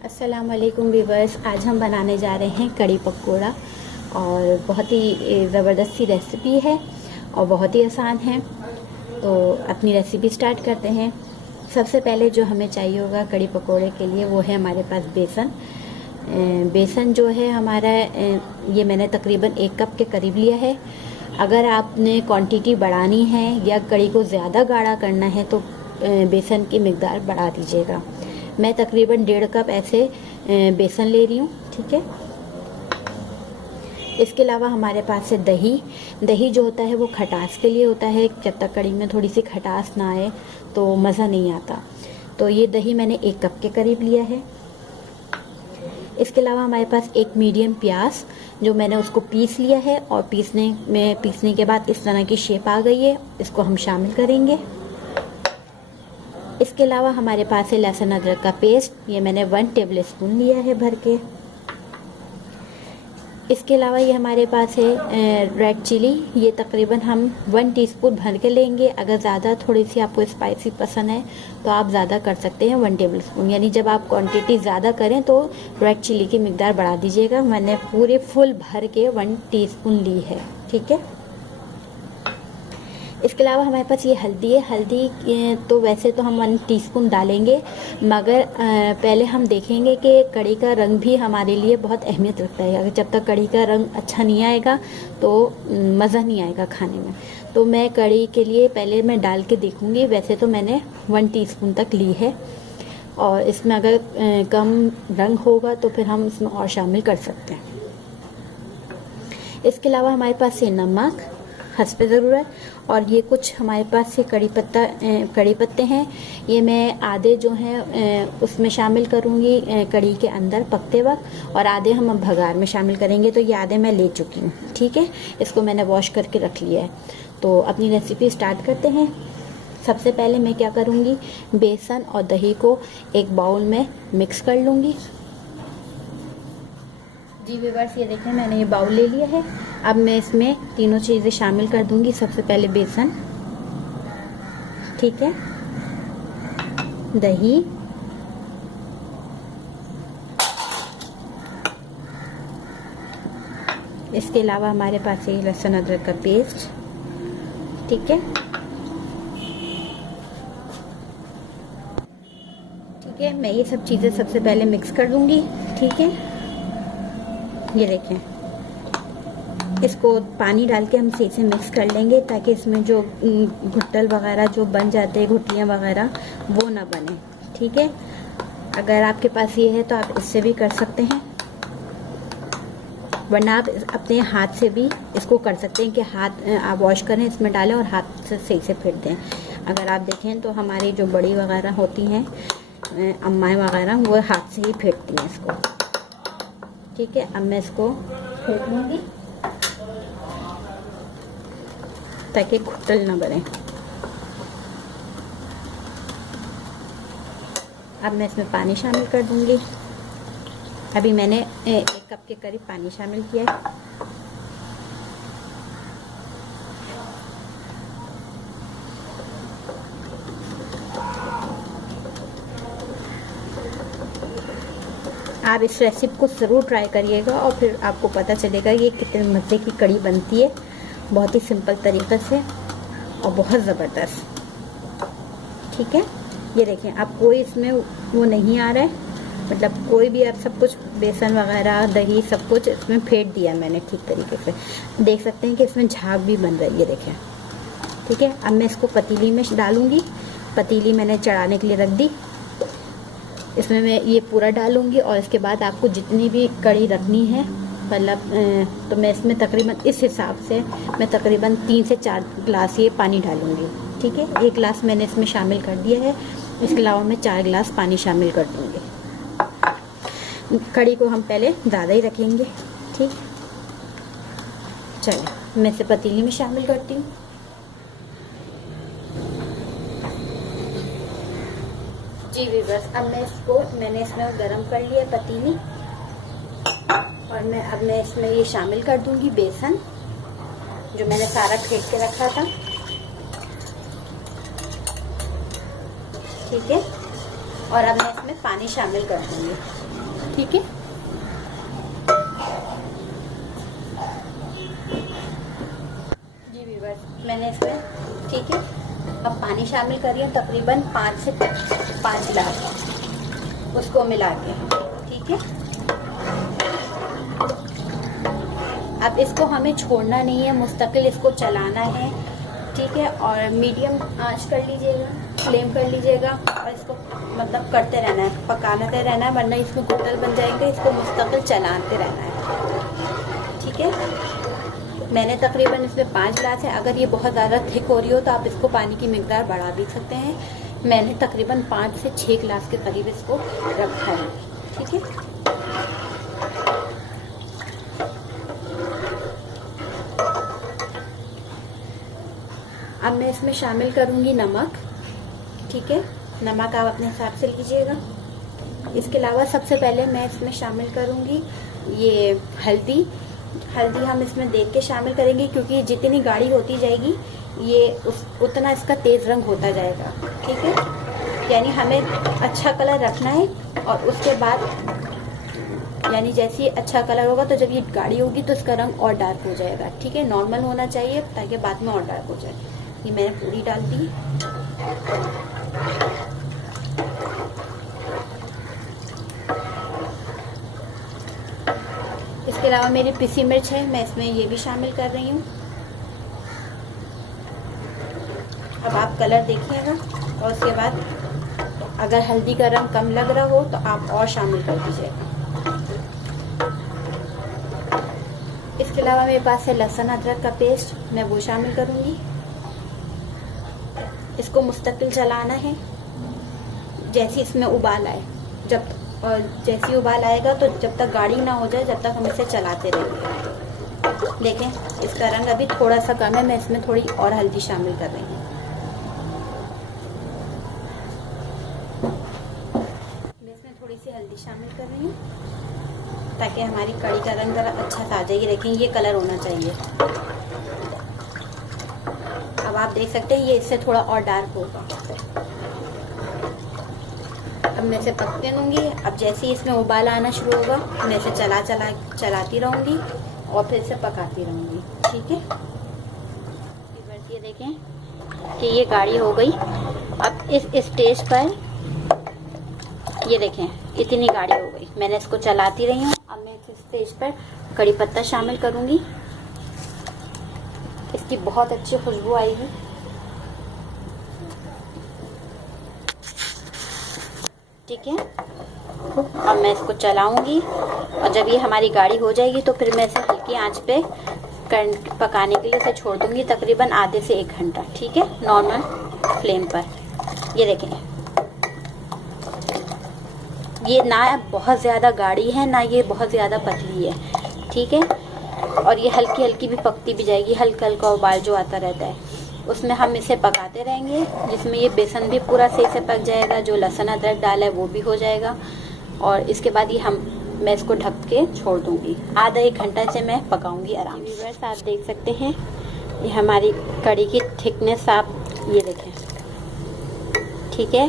अस्सलामुअलैकुम व्यूवर्स, आज हम बनाने जा रहे हैं कड़ी पकोड़ा और बहुत ही ज़बरदस्त सी रेसिपी है और बहुत ही आसान है। तो अपनी रेसिपी स्टार्ट करते हैं। सबसे पहले जो हमें चाहिए होगा कड़ी पकोड़े के लिए वो है हमारे पास बेसन। बेसन जो है हमारा ये मैंने तकरीबन 1 कप के करीब लिया है। अगर आपने क्वांटिटी बढ़ानी है या कड़ी को ज़्यादा गाढ़ा करना है तो बेसन की मिकदार बढ़ा दीजिएगा। मैं तकरीबन 1.5 कप ऐसे बेसन ले रही हूँ, ठीक है। इसके अलावा हमारे पास है दही जो होता है वो खटास के लिए होता है। जब तक कड़ी में थोड़ी सी खटास ना आए तो मज़ा नहीं आता। तो ये दही मैंने 1 कप के करीब लिया है। इसके अलावा हमारे पास एक मीडियम प्याज जो मैंने उसको पीस लिया है और पीसने के बाद इस तरह की शेप आ गई है, इसको हम शामिल करेंगे। इसके अलावा हमारे पास है लहसुन अदरक का पेस्ट, ये मैंने 1 टेबल स्पून लिया है भर के। इसके अलावा ये हमारे पास है रेड चिली, ये तकरीबन हम 1 टीस्पून भर के लेंगे। अगर ज़्यादा थोड़ी सी आपको स्पाइसी पसंद है तो आप ज़्यादा कर सकते हैं, 1 टेबल स्पून। यानी जब आप क्वांटिटी ज़्यादा करें तो रेड चिली की मिकदार बढ़ा दीजिएगा। मैंने पूरे फुल भर के 1 टीस्पून ली है, ठीक है। इसके अलावा हमारे पास ये हल्दी है। हल्दी तो वैसे तो हम 1 टीस्पून डालेंगे, मगर पहले हम देखेंगे कि कड़ी का रंग भी हमारे लिए बहुत अहमियत रखता है। अगर जब तक कड़ी का रंग अच्छा नहीं आएगा तो मज़ा नहीं आएगा खाने में। तो मैं कड़ी के लिए पहले मैं डाल के देखूँगी। वैसे तो मैंने 1 टीस्पून तक ली है और इसमें अगर कम रंग होगा तो फिर हम इसमें और शामिल कर सकते हैं। इसके अलावा हमारे पास है नमक हस्बे ज़रूरत, और ये कुछ हमारे पास से कड़ी पत्ते हैं। ये मैं आधे जो हैं उसमें शामिल करूँगी कड़ी के अंदर पकते वक्त, और आधे हम अब भगार में शामिल करेंगे। तो ये आधे मैं ले चुकी हूँ, ठीक है। इसको मैंने वॉश करके रख लिया है। तो अपनी रेसिपी स्टार्ट करते हैं। सबसे पहले मैं क्या करूँगी, बेसन और दही को एक बाउल में मिक्स कर लूँगी। जी व्यूअर्स, ये देखें मैंने ये बाउल ले लिया है। अब मैं इसमें तीनों चीज़ें शामिल कर दूंगी। सबसे पहले बेसन, ठीक है, दही, इसके अलावा हमारे पास है लहसुन अदरक का पेस्ट, ठीक है। ठीक है, मैं ये सब चीज़ें सबसे पहले मिक्स कर दूंगी, ठीक है। ये देखें, इसको पानी डाल के हम सही से मिक्स कर लेंगे ताकि इसमें जो घुट्टल वगैरह जो बन जाते हैं, घुटियाँ वगैरह, वो ना बने, ठीक है। अगर आपके पास ये है तो आप इससे भी कर सकते हैं, वरना आप अपने हाथ से भी इसको कर सकते हैं कि हाथ आप वॉश करें, इसमें डालें और हाथ से सही से फेंट दें। अगर आप देखें तो हमारी जो बड़ी वगैरह होती हैं, अम्माएँ वगैरह, वो हाथ से ही फेंटती हैं इसको, ठीक है। अब मैं इसको फेंट लूँगी ताकि घुटल ना बने। अब मैं इसमें पानी शामिल कर दूंगी। अभी मैंने 1 कप के करीब पानी शामिल किया है। आप इस रेसिपी को ज़रूर ट्राई करिएगा और फिर आपको पता चलेगा ये कितने मज़े की कड़ी बनती है, बहुत ही सिंपल तरीक़े से और बहुत ज़बरदस्त, ठीक है। ये देखें, आप कोई इसमें वो नहीं आ रहा है, मतलब कोई भी आप सब कुछ बेसन वगैरह दही सब कुछ इसमें फेंट दिया मैंने ठीक तरीके से। देख सकते हैं कि इसमें झाग भी बन रही है, ये देखें, ठीक है। अब मैं इसको पतीली में डालूँगी। पतीली मैंने चढ़ाने के लिए रख दी, इसमें मैं ये पूरा डालूँगी और इसके बाद आपको जितनी भी कड़ी रखनी है, मतलब तो मैं इसमें तकरीबन इस हिसाब से मैं तकरीबन 3 से 4 गिलास ये पानी डालूँगी, ठीक है। 1 गिलास मैंने इसमें शामिल कर दिया है। इसके अलावा मैं 4 गिलास पानी शामिल कर दूँगी। कड़ी को हम पहले ज़्यादा ही रखेंगे, ठीक। चलिए मैं इसे पतीली में शामिल करती हूँ। जी व्यूअर्स, अब मैंने इसमें गरम कर लिया पतीली और अब मैं इसमें ये शामिल कर दूंगी बेसन जो मैंने सारा फेंट के रखा था, ठीक है। और अब मैं इसमें पानी शामिल कर दूंगी। ठीक है। जी व्यूअर्स, मैंने इसमें, ठीक है, अब पानी शामिल कर रही हूँ, तकरीबन 5 से 5 गिलास, उसको मिला के, ठीक है। अब इसको हमें छोड़ना नहीं है, मुस्तकिल इसको चलाना है, ठीक है। और मीडियम आंच कर लीजिएगा, फ्लेम कर लीजिएगा, और इसको मतलब करते रहना है, पकाते रहना है, वरना इसमें गुटल बन जाएंगे। इसको मुस्तकिल चलाते रहना है, ठीक है। मैंने तकरीबन इसमें 5 गिलास है। अगर ये बहुत ज़्यादा थिक हो रही हो तो आप इसको पानी की मिकदार बढ़ा भी सकते हैं। मैंने तकरीबन 5 से 6 गिलास के करीब इसको रखा है, ठीक है। अब मैं इसमें शामिल करूंगी नमक, ठीक है। नमक आप अपने हिसाब से लीजिएगा। इसके अलावा सबसे पहले मैं इसमें शामिल करूंगी ये हल्दी। हल्दी हम इसमें देख के शामिल करेंगे, क्योंकि जितनी गाढ़ी होती जाएगी ये उतना इसका तेज़ रंग होता जाएगा, ठीक है। यानी हमें अच्छा कलर रखना है, और उसके बाद यानी जैसे ही अच्छा कलर होगा तो जब ये गाढ़ी होगी तो इसका रंग और डार्क हो जाएगा, ठीक है। नॉर्मल होना चाहिए ताकि बाद में और डार्क हो जाए। ये मैंने पूरी डाल दी। इसके अलावा मेरी पिसी मिर्च है, मैं इसमें ये भी शामिल कर रही हूँ। अब आप कलर देखिएगा, और उसके बाद अगर हल्दी का रंग कम लग रहा हो तो आप और शामिल कर दीजिएगा। इसके अलावा मेरे पास है लहसुन अदरक का पेस्ट, मैं वो शामिल करूँगी। इसको मुस्तकिल चलाना है, जैसे इसमें उबाल आए, जैसे उबाल आएगा तो जब तक गाढ़ी ना हो जाए जब तक हम इसे चलाते रहेंगे। देखें इसका रंग अभी थोड़ा सा कम है, मैं इसमें थोड़ी और हल्दी शामिल कर रही हूँ। मैं इसमें थोड़ी सी हल्दी शामिल कर रही हूँ ताकि हमारी कड़ी का रंग ज़रा अच्छा सा आ जाए। देखें ये कलर होना चाहिए। अब आप देख सकते हैं ये इससे थोड़ा और डार्क होगा। अब मैं इसे पकने दूंगी। अब जैसे ही इसमें उबाल आना शुरू होगा मैं इसे चलाती रहूँगी और फिर इसे पकाती रहूँगी, ठीक है। ये देखें कि ये गाढ़ी हो गई। अब इस स्टेज पर ये देखें इतनी गाढ़ी हो गई, मैंने इसको चलाती रही हूँ। अब मैं इस स्टेज पर कड़ी पत्ता शामिल करूँगी, इसकी बहुत अच्छी खुशबू आएगी। ठीक है, अब मैं इसको चलाऊंगी, और जब ये हमारी गाढ़ी हो जाएगी तो फिर मैं इसे हल्की आंच पे पकाने के लिए इसे छोड़ दूंगी, तकरीबन आधे से 1 घंटा, ठीक है, नॉर्मल फ्लेम पर। ये देखें ये ना बहुत ज़्यादा गाढ़ी है ना ये बहुत ज़्यादा पतली है, ठीक है। और ये हल्की हल्की भी पकती भी जाएगी, हल्का हल्का उबाल जो आता रहता है उसमें हम इसे पकाते रहेंगे, जिसमें ये बेसन भी पूरा सही से पक जाएगा, जो लहसुन अदरक डाला है वो भी हो जाएगा। और इसके बाद ये मैं इसको ढक के छोड़ दूंगी, आधा 1 घंटा से मैं पकाऊंगी आराम से। व्यूअर्स आप देख सकते हैं ये हमारी कड़ी की थिकनेस आप ये देखें, ठीक है,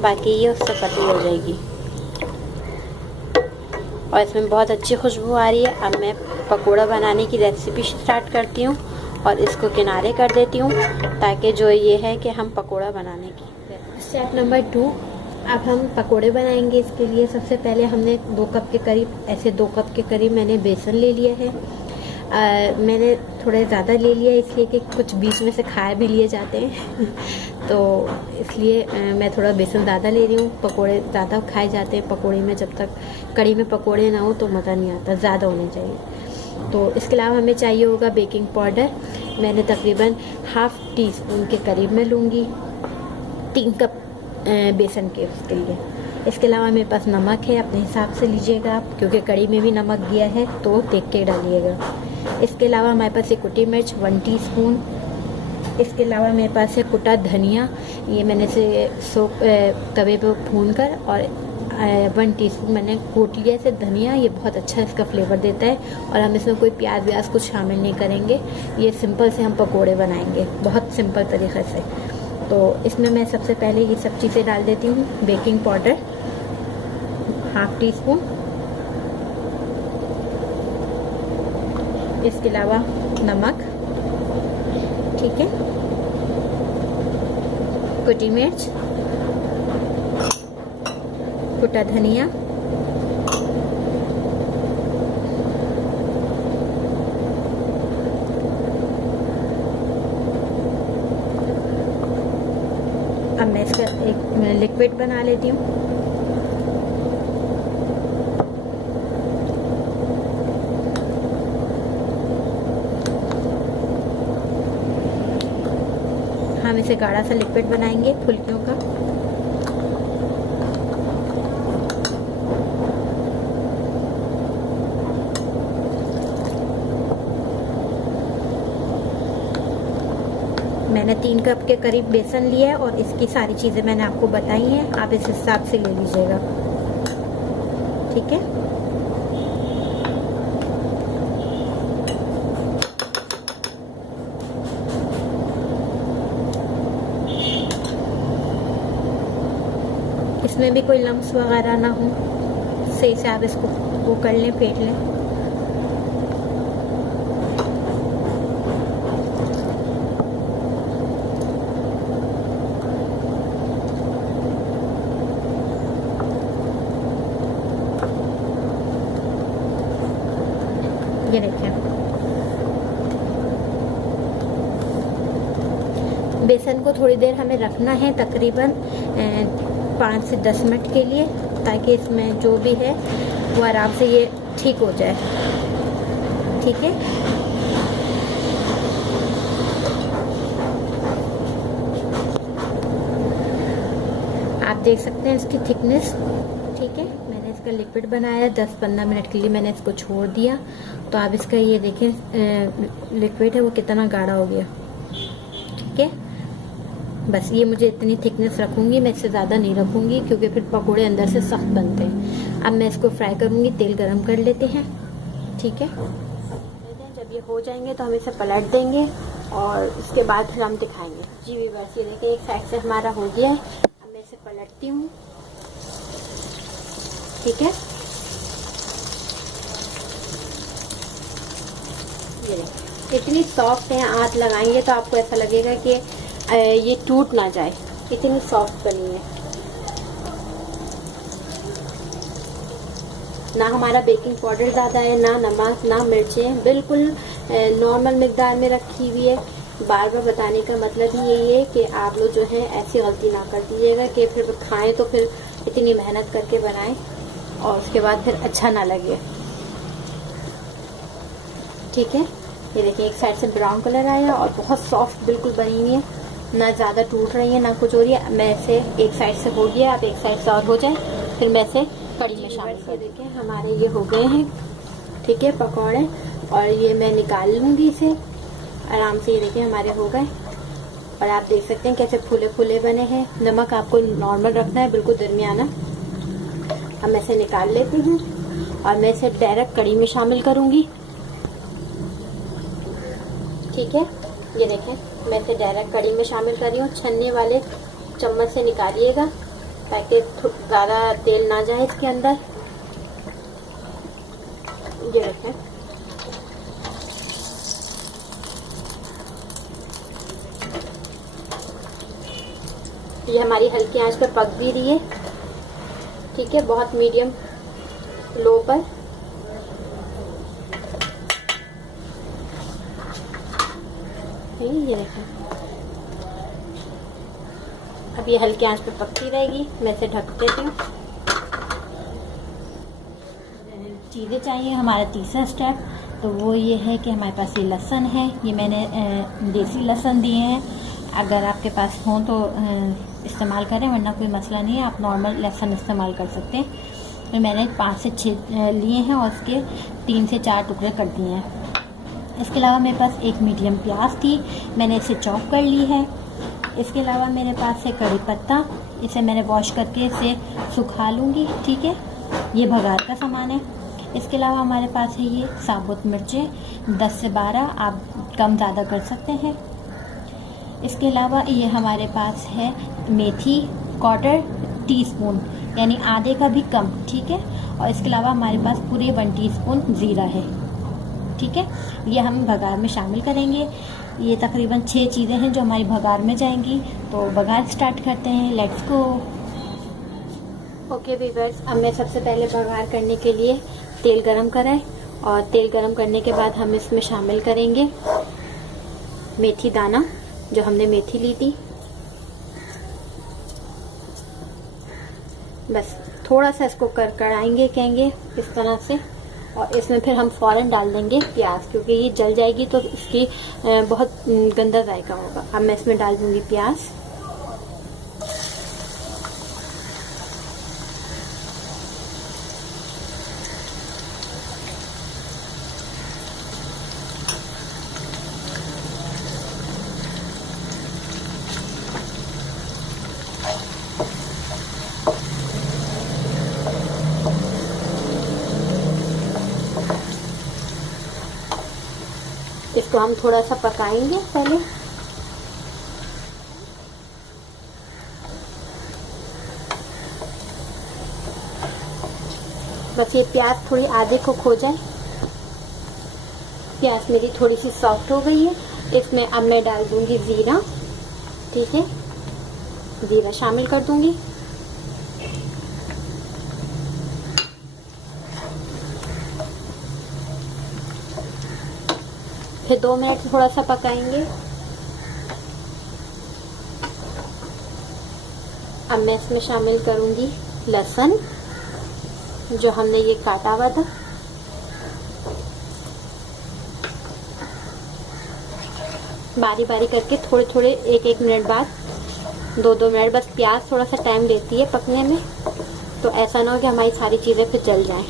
बाकी ये उससे पतली हो जाएगी और इसमें बहुत अच्छी खुशबू आ रही है। अब मैं पकोड़ा बनाने की रेसिपी स्टार्ट करती हूँ और इसको किनारे कर देती हूँ, ताकि जो ये है कि हम पकोड़ा बनाने की। स्टेप नंबर 2, अब हम पकोड़े बनाएंगे। इसके लिए सबसे पहले हमने 2 कप के करीब, ऐसे 2 कप के करीब मैंने बेसन ले लिया है। मैंने थोड़े ज़्यादा ले लिया इसलिए कि कुछ बीच में से खाए भी लिए जाते हैं तो इसलिए मैं थोड़ा बेसन ज़्यादा ले रही हूँ। पकोड़े ज़्यादा खाए जाते हैं पकोड़े में, जब तक कड़ी में पकोड़े ना हो तो मज़ा नहीं आता, ज़्यादा होने चाहिए। तो इसके अलावा हमें चाहिए होगा बेकिंग पाउडर। मैंने तकरीबन ½ टीस्पून के करीब में लूँगी, 3 कप बेसन के उसके लिए। इसके अलावा मेरे पास नमक है, अपने हिसाब से लीजिएगा आप, क्योंकि कड़ी में भी नमक दिया है तो देख के डालिएगा। इसके अलावा हमारे पास है कुटी मिर्च 1 टीस्पून। इसके अलावा मेरे पास है कुटा धनिया, ये मैंने इसे तवे पे भून कर और 1 टीस्पून मैंने कूट लिया इसे धनिया। ये बहुत अच्छा इसका फ्लेवर देता है और हम इसमें कोई प्याज व्याज कुछ शामिल नहीं करेंगे। ये सिंपल से हम पकोड़े बनाएंगे, बहुत सिंपल तरीक़े से। तो इसमें मैं सबसे पहले ये सब चीज़ें डाल देती हूँ। बेकिंग पाउडर ½ टीस्पून, इसके अलावा नमक, ठीक है, कुटी मिर्च, कुटा धनिया, अब मैं इसका एक लिक्विड बना लेती हूँ। हम इसे गाढ़ा सा लिक्विड बनाएंगे फुल्कियों का। मैंने 3 कप के करीब बेसन लिया है और इसकी सारी चीज़ें मैंने आपको बताई हैं, आप इस हिसाब से ले लीजिएगा, ठीक है। इसमें भी कोई लम्स वगैरह ना हो, सही से आप इसको वो कर लें, फेंट लें। ये देखिए, बेसन को थोड़ी देर हमें रखना है, तकरीबन 5 से 10 मिनट के लिए, ताकि इसमें जो भी है वो आराम से ये ठीक हो जाए, ठीक है। आप देख सकते हैं इसकी थिकनेस, ठीक है। मैंने इसका लिक्विड बनाया, 10-15 मिनट के लिए मैंने इसको छोड़ दिया, तो आप इसका ये देखें लिक्विड है वो कितना गाढ़ा हो गया, ठीक है। बस ये मुझे इतनी थिकनेस रखूंगी, मैं इससे ज़्यादा नहीं रखूंगी क्योंकि फिर पकोड़े अंदर से सख्त बनते हैं। अब मैं इसको फ्राई करूंगी, तेल गरम कर लेते हैं, ठीक है। जब ये हो जाएंगे तो हम इसे पलट देंगे और इसके बाद फिर हम दिखाएंगे। जी भी बस ये देखिए, एक साइड से हमारा हो गया है। अब मैं इसे पलटती हूँ, ठीक है। ये देखिए इतनी सॉफ्ट है, हाथ लगाएंगे तो आपको ऐसा लगेगा कि ये टूट ना जाए, इतनी सॉफ्ट बनी है। ना हमारा बेकिंग पाउडर ज़्यादा है, ना नमक, ना मिर्चें, बिल्कुल नॉर्मल मिकदार में रखी हुई है। बार बार बताने का मतलब ही यही है कि आप लोग जो है ऐसी गलती ना कर दीजिएगा कि फिर खाएं तो फिर इतनी मेहनत करके बनाएं और उसके बाद फिर अच्छा ना लगे, ठीक है। ये देखिए एक साइड से ब्राउन कलर आया और बहुत सॉफ्ट बिल्कुल बनी हुई है, ना ज़्यादा टूट रही है ना कुछ हो रही है। मैं इसे एक साइड से हो गया, अब एक साइड से और हो जाए फिर मैं इसे कड़ी में शामिल कर। देखिए हमारे ये हो गए हैं, ठीक है, पकौड़े, और ये मैं निकाल लूँगी इसे आराम से। ये देखिए हमारे हो गए और आप देख सकते हैं कैसे फूले फूले बने हैं। नमक आपको नॉर्मल रखना है, बिल्कुल दरमियाना। अब मैं इसे निकाल लेती हूँ और मैं इसे डायरेक्ट कड़ी में शामिल करूँगी, ठीक है। ये देखें मैं इसे डायरेक्ट कड़ी में शामिल कर रही हूँ। छन्नी वाले चम्मच से निकालिएगा ताकि ज़्यादा तेल ना जाए इसके अंदर। ये देखें ये हमारी हल्की आंच पर पक भी रही है, ठीक है, बहुत मीडियम लो पर। ये देखें अब ये हल्की आंच पे पकती रहेगी, मैं इसे ढक देती हूँ। चीज़ें चाहिए हमारा तीसरा स्टेप, तो वो ये है कि हमारे पास ये लहसुन है, ये मैंने देसी लहसुन दिए हैं। अगर आपके पास हो तो इस्तेमाल करें, वरना कोई मसला नहीं है, आप नॉर्मल लहसुन इस्तेमाल कर सकते हैं। तो मैंने 5 से 6 लिए हैं और उसके 3 से 4 टुकड़े कर दिए हैं। इसके अलावा मेरे पास एक मीडियम प्याज थी, मैंने इसे चॉप कर ली है। इसके अलावा मेरे पास है कड़ी पत्ता, इसे मैंने वॉश करके इसे सुखा लूँगी, ठीक है। ये भगार का सामान है। इसके अलावा हमारे पास है ये साबुत मिर्चें 10 से 12, आप कम ज़्यादा कर सकते हैं। इसके अलावा ये हमारे पास है मेथी 1/4 टीस्पून, यानी आधे का भी कम, ठीक है। और इसके अलावा हमारे पास पूरे 1 टीस्पून ज़ीरा है, ठीक है। ये हम बघार में शामिल करेंगे। ये तकरीबन 6 चीज़ें हैं जो हमारी बघार में जाएंगी। तो बघार स्टार्ट करते हैं, लेट्स गो। ओके व्यूअर्स, अब मैं सबसे पहले बघार करने के लिए तेल गरम कराएं और तेल गरम करने के बाद हम इसमें शामिल करेंगे मेथी दाना, जो हमने मेथी ली थी। बस थोड़ा सा इसको कड़ाएंगे कहेंगे इस तरह से, और इसमें फिर हम फौरन डाल देंगे प्याज, क्योंकि ये जल जाएगी तो इसकी बहुत गंदा जायका होगा। अब मैं इसमें डाल दूंगी प्याज। इसको हम थोड़ा सा पकाएंगे पहले। बस ये प्याज थोड़ी आधे को खो जाए। प्याज मेरी थोड़ी सी सॉफ्ट हो गई है। इसमें अब मैं डाल दूंगी ज़ीरा, ठीक है, ज़ीरा शामिल कर दूंगी। फिर 2 मिनट थोड़ा सा पकाएंगे। अब मैं इसमें शामिल करूंगी लहसुन, जो हमने ये काटा हुआ था। बारी बारी करके थोड़े थोड़े 1-1 मिनट बाद, 2-2 मिनट, बस प्याज थोड़ा सा टाइम लेती है पकने में, तो ऐसा ना हो कि हमारी सारी चीज़ें फिर जल जाएं।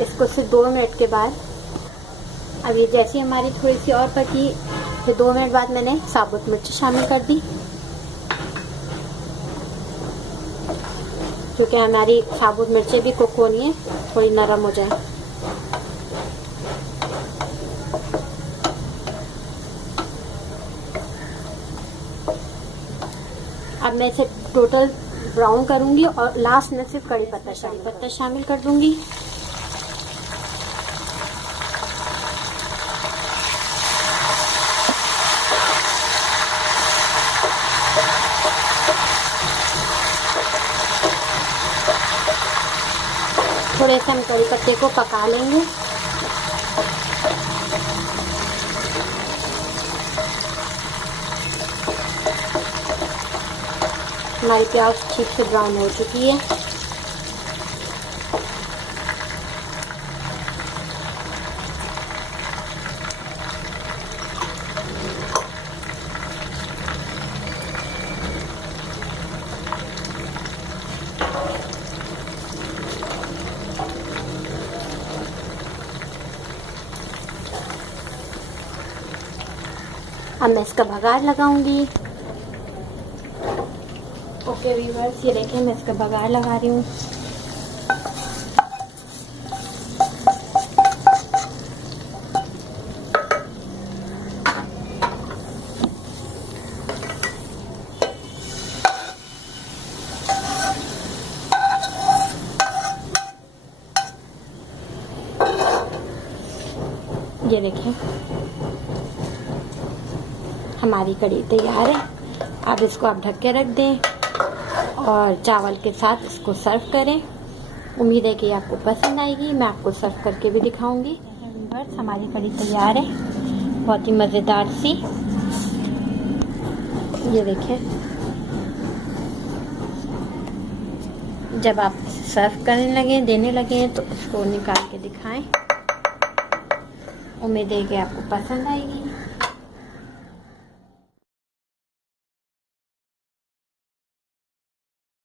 इसको सिर्फ 2 मिनट के बाद, अब ये जैसी हमारी थोड़ी सी और पकी, फिर 2 मिनट बाद मैंने साबुत मिर्च शामिल कर दी, क्योंकि हमारी साबुत मिर्चें भी कुक होनी है, थोड़ी नरम हो जाए। अब मैं इसे टोटल ब्राउन करूंगी और लास्ट में सिर्फ कड़ी पत्ता शामिल कर दूंगी। थोड़े से हम कड़ी पत्ते को पका लेंगे। हमारी प्याज ठीक से ब्राउन हो चुकी है। अब मैं इसका बघार लगाऊंगी। ओके व्यूअर्स, ये देखिए मैं इसका बघार लगा रही हूँ। ये देखिए हमारी कढ़ी तैयार है। अब इसको आप ढक के रख दें और चावल के साथ इसको सर्व करें। उम्मीद है कि आपको पसंद आएगी। मैं आपको सर्व करके भी दिखाऊंगी। बस हमारी कढ़ी तैयार है, बहुत ही मज़ेदार सी। ये देखें, जब आप सर्व करने लगे, देने लगे तो उसको निकाल के दिखाएं। उम्मीद है कि आपको पसंद आएगी।